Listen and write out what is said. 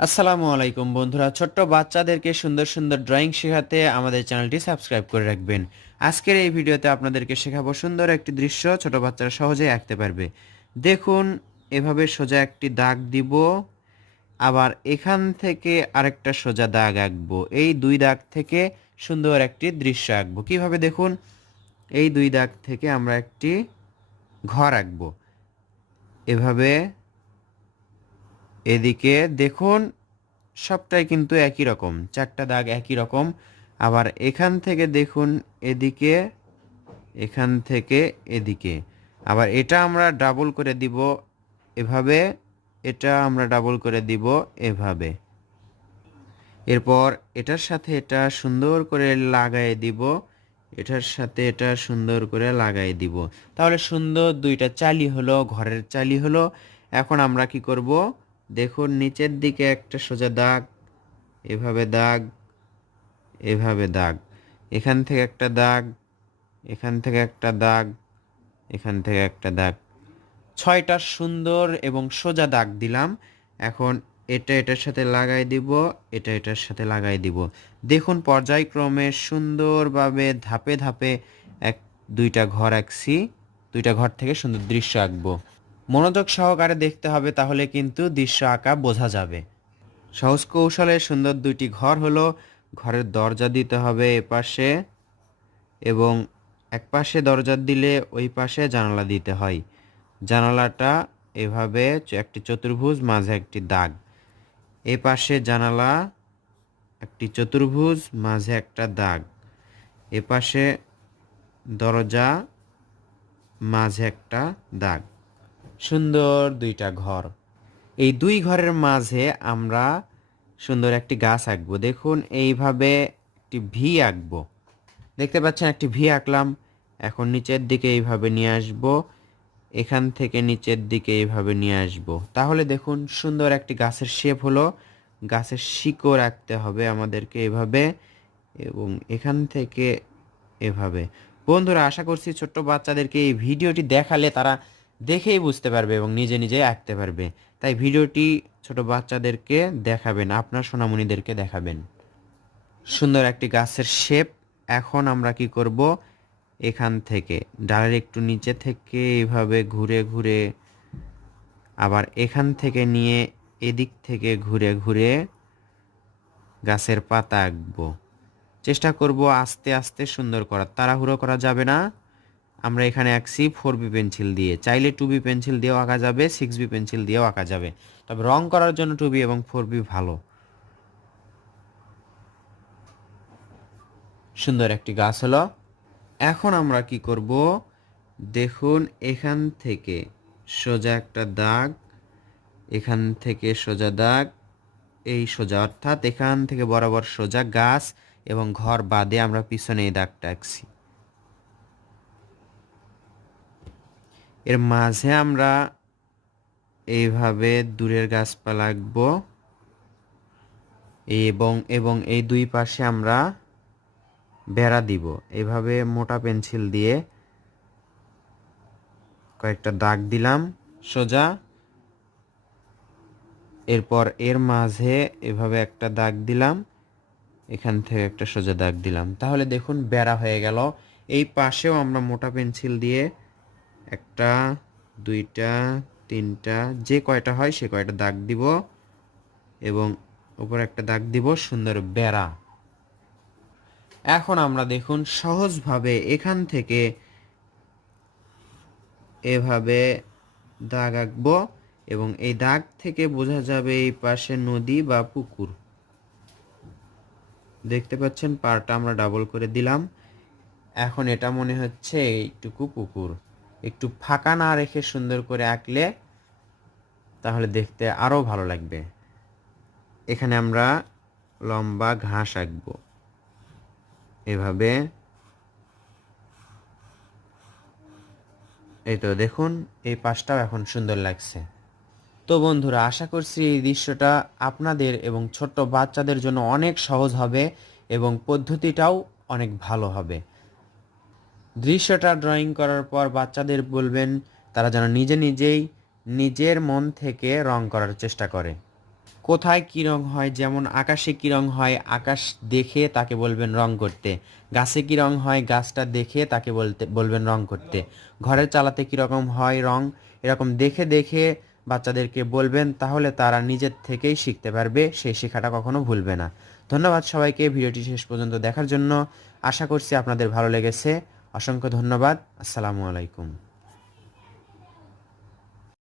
আসসালামু আলাইকুম বন্ধুরা, ছোট্ট বাচ্চাদেরকে সুন্দর সুন্দর ড্রয়িং শেখাতে আমাদের চ্যানেলটি সাবস্ক্রাইব করে রাখবেন। আজকের এই ভিডিওতে আপনাদেরকে শেখাবো সুন্দর একটি দৃশ্য ছোট বাচ্চারা সহজেই আঁকতে পারবে। দেখুন, এভাবে সোজা একটি দাগ দিব, আবার এখান থেকে আরেকটা সোজা দাগ আঁকবো। এই দুই দাগ থেকে সুন্দর একটি দৃশ্য আঁকবো। কিভাবে দেখুন, এই দুই দাগ থেকে আমরা একটি ঘর আঁকবো। এভাবে এদিকে দেখুন, সবটাই কিন্তু একই রকম, চারটা দাগ একই রকম। আবার এখান থেকে দেখুন, এদিকে, এখান থেকে এদিকে। আবার এটা আমরা ডাবল করে দিব এভাবে, এটা আমরা ডাবল করে দিব এভাবে। এরপর এটার সাথে এটা সুন্দর করে লাগাই দিব, এটার সাথে এটা সুন্দর করে লাগাই দিব। তাহলে সুন্দর দুইটা চালি হলো, ঘরের চালি হলো। এখন আমরা কি করব, দেখুন নিচের দিকে একটা সোজা দাগ, এভাবে দাগ, এভাবে দাগ, এখান থেকে একটা দাগ, এখান থেকে একটা দাগ, এখান থেকে একটা দাগ। ছয়টা সুন্দর এবং সোজা দাগ দিলাম। এখন এটা এটার সাথে লাগাই দিব, এটা এটার সাথে লাগাই দিব। দেখুন পর্যায়ক্রমে সুন্দরভাবে ধাপে ধাপে এক দুইটা ঘর আঁকছি। দুইটা ঘর থেকে সুন্দর দৃশ্য আঁকবো। মনোযোগ সহকারে দেখতে হবে, তাহলে কিন্তু দৃশ্য আঁকা বোঝা যাবে। সহজ কৌশলে সুন্দর দুইটি ঘর হলো। ঘরের দরজা দিতে হবে এপাশে, এবং এক পাশে দরজা দিলে ওই পাশে জানালা দিতে হয়। জানালাটা এভাবে একটি চতুর্ভুজ, মাঝে একটি দাগ। এ পাশে জানালা, একটি চতুর্ভুজ, মাঝে একটা দাগ। এ পাশে দরজা, মাঝে একটা দাগ। সুন্দর দুইটা ঘর। এই দুই ঘরের মাঝে আমরা সুন্দর একটি গাছ আঁকবো। দেখুন এইভাবে একটি ভি আঁকবো। দেখতে পাচ্ছেন একটি ভি আঁকলাম। এখন নিচের দিকে এইভাবে নিয়ে আসব, এখান থেকে নিচের দিকে এইভাবে নিয়ে আসব। তাহলে দেখুন সুন্দর একটি গাছের শেপ হলো। গাছের শিকড় আঁকতে হবে আমাদেরকে এভাবে, এবং এখান থেকে এভাবে। বন্ধুরা, আশা করছি ছোট্ট বাচ্চাদেরকে এই ভিডিওটি দেখালে তারা দেখেই বুঝতে পারবে এবং নিজে নিজেই আঁকতে পারবে। তাই ভিডিওটি ছোট বাচ্চাদেরকে দেখাবেন, আপনার সোনামণিদেরকে দেখাবেন। সুন্দর একটি গাছের শেপ। এখন আমরা কি করব, এখান থেকে ডালের একটু নিচে থেকে এইভাবে ঘুরে ঘুরে, আবার এখান থেকে নিয়ে এদিক থেকে ঘুরে ঘুরে গাছের পাতা আঁকবো। চেষ্টা করব আস্তে আস্তে সুন্দর করার, তাড়াহুড়ো করা যাবে না। আমরা এখানে আঁকছি 4B পেন্সিল দিয়ে, চাইলে 2B পেন্সিল দিয়েও আঁকা যাবে, 6B পেন্সিল দিয়েও আঁকা যাবে। তবে রং করার জন্য 2B এবং 4B ভালো। সুন্দর একটি গাছ হলো। এখন আমরা কি করব, দেখুন এখান থেকে সোজা একটা দাগ, এখান থেকে সোজা দাগ, এই সোজা অর্থাৎ এখান থেকে বরাবর সোজা গাছ এবং ঘর বাদে আমরা পিছনে এই দাগটা আঁকছি। এর মাঝে আমরা এইভাবে দূরের গাছপালা আঁকবো, এবং এবং এই দুই পাশে আমরা বেড়া দিব। এইভাবে মোটা পেন্সিল দিয়ে কয়েকটা দাগ দিলাম সোজা। এরপর এর মাঝে এভাবে একটা দাগ দিলাম, এখান থেকে একটা সোজা দাগ দিলাম। তাহলে দেখুন বেড়া হয়ে গেল। এই পাশেও আমরা মোটা পেন্সিল দিয়ে একটা, দুইটা, তিনটা, যে কয়টা হয় সে কয়টা দাগ দিব, এবং উপরে একটা দাগ দিব, সুন্দর বেড়া। এখন আমরা দেখুন সহজভাবে এখান থেকে এভাবে দাগ আঁকবো, এবং এই দাগ থেকে বোঝা যাবে এই পাশে নদী বা পুকুর। দেখতে পাচ্ছেন পাড়টা আমরা ডাবল করে দিলাম। এখন এটা মনে হচ্ছে এইটুকু পুকুর। একটু ফাঁকা না রেখে সুন্দর করে আঁকলে তাহলে দেখতে আরও ভালো লাগবে। এখানে আমরা লম্বা ঘাস আঁকবো এভাবে। এই তো দেখুন, এই পাশটাও এখন সুন্দর লাগছে। তো বন্ধুরা, আশা করছি এই দৃশ্যটা আপনাদের এবং ছোট্ট বাচ্চাদের জন্য অনেক সহজ হবে এবং পদ্ধতিটাও অনেক ভালো হবে। দৃশ্যটা ড্রয়িং করার পর বাচ্চাদের বলবেন তারা যেন নিজে নিজেই নিজের মন থেকে রং করার চেষ্টা করে। কোথায় কী রং হয়, যেমন আকাশে কী রং হয়, আকাশ দেখে তাকে বলবেন রং করতে। গাছে কী রং হয়, গাছটা দেখে তাকে বলবেন রং করতে। ঘরের চালাতে কী রকম হয় রং, এরকম দেখে দেখে বাচ্চাদেরকে বলবেন, তাহলে তারা নিজের থেকেই শিখতে পারবে, সেই শেখাটা কখনো ভুলবে না। ধন্যবাদ সবাইকে ভিডিওটি শেষ পর্যন্ত দেখার জন্য। আশা করছি আপনাদের ভালো লেগেছে। অসংখ্য ধন্যবাদ। আসসালামু আলাইকুম।